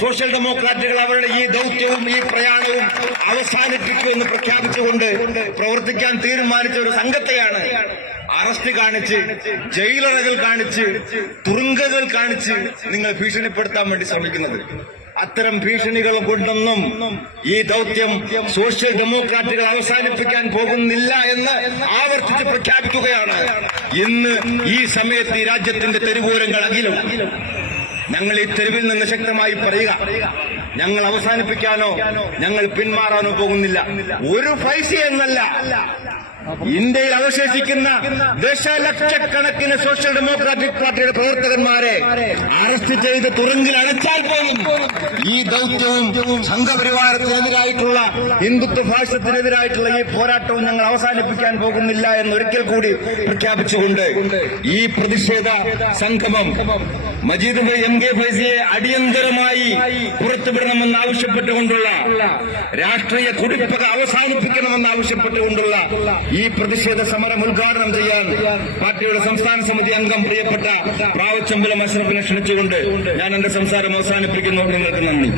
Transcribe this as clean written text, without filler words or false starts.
Social ഡെമോക്രാറ്റുകൾ അവരുടെ ഈ ദൌത്യവും ഈ പ്രയാണവും അവസാനിപ്പിക്കുമെന്ന് പ്രഖ്യാപിച്ചുകൊണ്ട് പ്രവർത്തിക്കാൻ തീരുമാനിച്ച ഒരു സംഘത്തെയാണ് അറസ്റ്റ് കാണിച്ച്, ജയിലറകൾ കാണിച്ച്, തുറുങ്കകൾ കാണിച്ച് നിങ്ങൾ ഭീഷണിപ്പെടുത്താൻ വേണ്ടി ശ്രമിക്കുന്നത്. അത്തരം ഭീഷണികൾ കൊണ്ടൊന്നും ഈ ദൌത്യം സോഷ്യൽ ഡെമോക്രാറ്റുകൾ അവസാനിപ്പിക്കാൻ പോകുന്നില്ല എന്ന് ആവർത്തിച്ച് പ്രഖ്യാപിക്കുകയാണ്. ഇന്ന് ഈ സമയത്ത് ഈ രാജ്യത്തിന്റെ തെരുവോരങ്ങൾ അഖിലും ഞങ്ങൾ ഈ തെരുവിൽ നിന്ന് ശക്തമായി പറയുക, ഞങ്ങൾ അവസാനിപ്പിക്കാനോ ഞങ്ങൾ പിന്മാറാനോ പോകുന്നില്ല. ഒരു പൈസ എന്നല്ല, ഇന്ത്യയിൽ അവശേഷിക്കുന്ന ദശലക്ഷക്കണക്കിന് സോഷ്യൽ ഡെമോക്രാറ്റിക് പാർട്ടിയുടെ പ്രവർത്തകന്മാരെ അറസ്റ്റ് ചെയ്ത് തുറങ്കിൽ അടച്ചാൽ പോലും ഈ ദൌത്യവും സംഘപരിവാരത്തിനെതിരായിട്ടുള്ള ഹിന്ദുത്വ ഫാഷിസത്തിനെതിരായിട്ടുള്ള ഈ പോരാട്ടവും ഞങ്ങൾ അവസാനിപ്പിക്കാൻ പോകുന്നില്ല എന്നൊരിക്കൽ കൂടി പ്രഖ്യാപിച്ചുകൊണ്ട് ഈ പ്രതിഷേധ സംഗമം മജീദ് ഭായ് എം കെ ഫൈസിയെ അടിയന്തരമായി പുറത്തുവിടണമെന്ന് ആവശ്യപ്പെട്ടുകൊണ്ടുള്ള, രാഷ്ട്രീയ കുടിപ്പക അവസാനിപ്പിക്കണമെന്ന് ആവശ്യപ്പെട്ടുകൊണ്ടുള്ള ഈ പ്രതിഷേധ സമരം ഉദ്ഘാടനം ചെയ്യാൻ പാർട്ടിയുടെ സംസ്ഥാന സമിതി അംഗം പ്രിയപ്പെട്ട പ്രാവച്ചമ്പലം അഷ്റഫിനെ ക്ഷണിച്ചുകൊണ്ട് ഞാൻ എന്റെ സംസാരം അവസാനിപ്പിക്കുന്നു. നിങ്ങൾക്ക് നന്ദി.